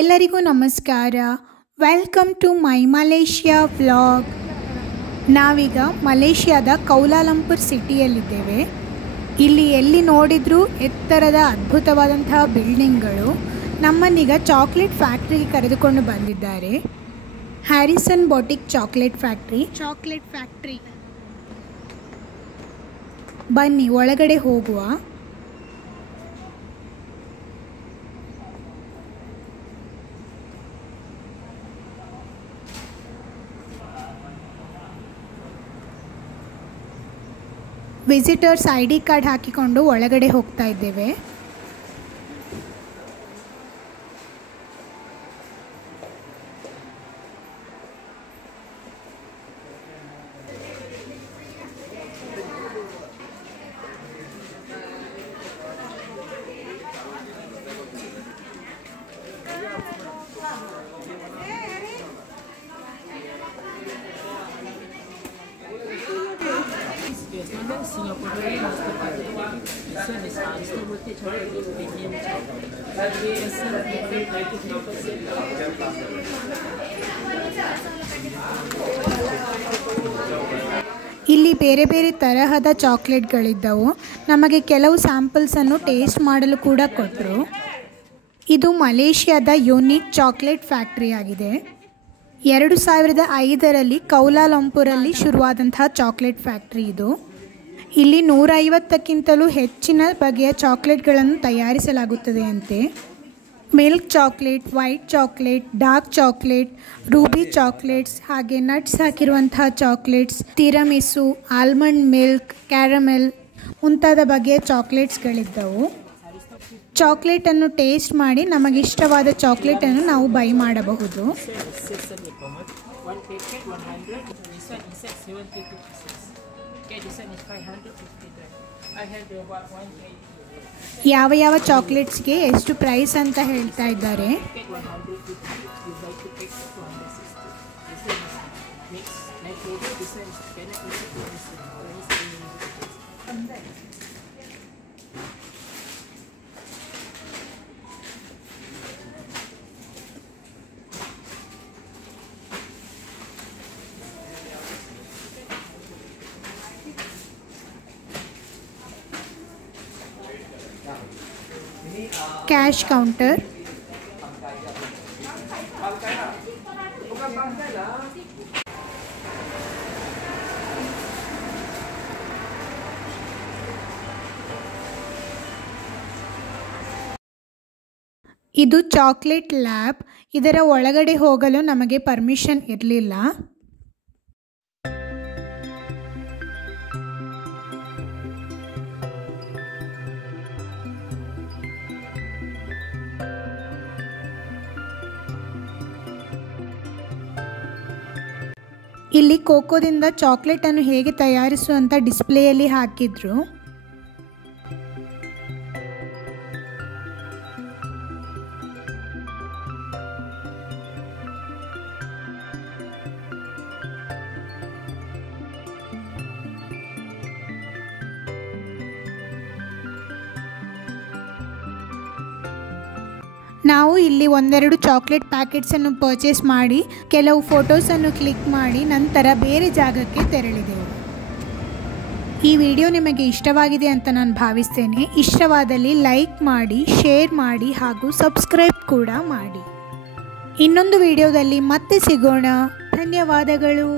ಎಲ್ಲರಿಗೂ ನಮಸ್ಕಾರ. Welcome to my Malaysia vlog. ನಾವೀಗ ಮಲೇಷಿಯಾದ ಕೌಲಾಲಂಪುರ್ ಸಿಟಿಯಲ್ಲಿದ್ದೇವೆ. ಇಲ್ಲಿ ಎಲ್ಲಿ ನೋಡಿದರೂ ಎತ್ತರದ ಅದ್ಭುತವಾದಂತಹ ಬಿಲ್ಡಿಂಗ್ಗಳು. ನಮ್ಮನ್ನೀಗ ಚಾಕ್ಲೇಟ್ ಫ್ಯಾಕ್ಟ್ರಿಗೆ ಕರೆದುಕೊಂಡು ಬಂದಿದ್ದಾರೆ. Harrison boutique chocolate factory. ಬನ್ನಿ ಒಳಗಡೆ ಹೋಗುವ. ವಿಸಿಟರ್ಸ್ ID ಕಾರ್ಡ್ ಹಾಕಿಕೊಂಡು ಒಳಗಡೆ ಹೋಗ್ತಾ ಇದ್ದೇವೆ. ಇಲ್ಲಿ ಬೇರೆ ಬೇರೆ ತರಹದ ಚಾಕ್ಲೇಟ್ಗಳಿದ್ದವು. ನಮಗೆ ಕೆಲವು ಸ್ಯಾಂಪಲ್ಸನ್ನು ಟೇಸ್ಟ್ ಮಾಡಲು ಕೂಡ ಕೊಟ್ಟರು. ಇದು ಮಲೇಷಿಯಾದ ಯೂನಿಕ್ ಚಾಕ್ಲೇಟ್ ಫ್ಯಾಕ್ಟ್ರಿ ಆಗಿದೆ. 2005ರಲ್ಲಿ ಕೌಲಾಲಂಪುರಲ್ಲಿ ಶುರುವಾದಂತಹ ಚಾಕ್ಲೇಟ್ ಫ್ಯಾಕ್ಟ್ರಿ ಇದು. ಇಲ್ಲಿ 150ಕ್ಕಿಂತಲೂ ಹೆಚ್ಚಿನ ಬಗೆಯ ಚಾಕ್ಲೇಟ್ಗಳನ್ನು ತಯಾರಿಸಲಾಗುತ್ತದೆ ಅಂತೆ. Milk chocolate, white chocolate, dark chocolate, ruby chocolates, ಹಾಗೆ ನಟ್ಸ್ ಹಾಕಿರುವಂತಹ ಚಾಕ್ಲೇಟ್ಸ್, ತಿರಮಿಸು, ಆಲ್ಮಂಡ್ ಮಿಲ್ಕ್, ಕ್ಯಾರಮೆಲ್ ಮುಂತಾದ ಬಗೆಯ ಚಾಕ್ಲೇಟ್ಸ್ಗಳಿದ್ದವು. ಚಾಕ್ಲೇಟನ್ನು ಟೇಸ್ಟ್ ಮಾಡಿ ನಮಗಿಷ್ಟವಾದ ಚಾಕ್ಲೇಟನ್ನು ನಾವು ಬೈ ಮಾಡಬಹುದು. ಯಾವ ಚಾಕ್ಲೇಟ್ಸ್ಗೆ ಎಷ್ಟು ಪ್ರೈಸ್ ಅಂತ ಹೇಳ್ತಾ ಇದ್ದಾರೆ. Cash counter. ಇದು ಚಾಕ್ಲೇಟ್ ಲ್ಯಾಬ್. ಇದರ ಒಳಗಡೆ ಹೋಗಲು ನಮಗೆ ಪರ್ಮಿಷನ್ ಇರಲಿಲ್ಲ. ಇಲ್ಲಿ ಕೋಕೋದಿಂದ ಚಾಕ್ಲೇಟನ್ನು ಹೇಗೆ ತಯಾರಿಸುವಂತ ಡಿಸ್ಪ್ಲೇಯಲ್ಲಿ ಹಾಕಿದ್ರು. ನಾವು ಇಲ್ಲಿ ಒಂದೆರಡು ಚಾಕ್ಲೇಟ್ ಪ್ಯಾಕೆಟ್ಸನ್ನು ಪರ್ಚೇಸ್ ಮಾಡಿ ಕೆಲವು ಫೋಟೋಸನ್ನು ಕ್ಲಿಕ್ ಮಾಡಿ ನಂತರ ಬೇರೆ ಜಾಗಕ್ಕೆ ತೆರಳಿದೆವು. ಈ ವಿಡಿಯೋ ನಿಮಗೆ ಇಷ್ಟವಾಗಿದೆ ಅಂತ ನಾನು ಭಾವಿಸ್ತೇನೆ. ಇಷ್ಟವಾದಲ್ಲಿ ಲೈಕ್ ಮಾಡಿ, ಶೇರ್ ಮಾಡಿ ಹಾಗೂ ಸಬ್ಸ್ಕ್ರೈಬ್ ಕೂಡ ಮಾಡಿ. ಇನ್ನೊಂದು ವಿಡಿಯೋದಲ್ಲಿ ಮತ್ತೆ ಸಿಗೋಣ. ಧನ್ಯವಾದಗಳು.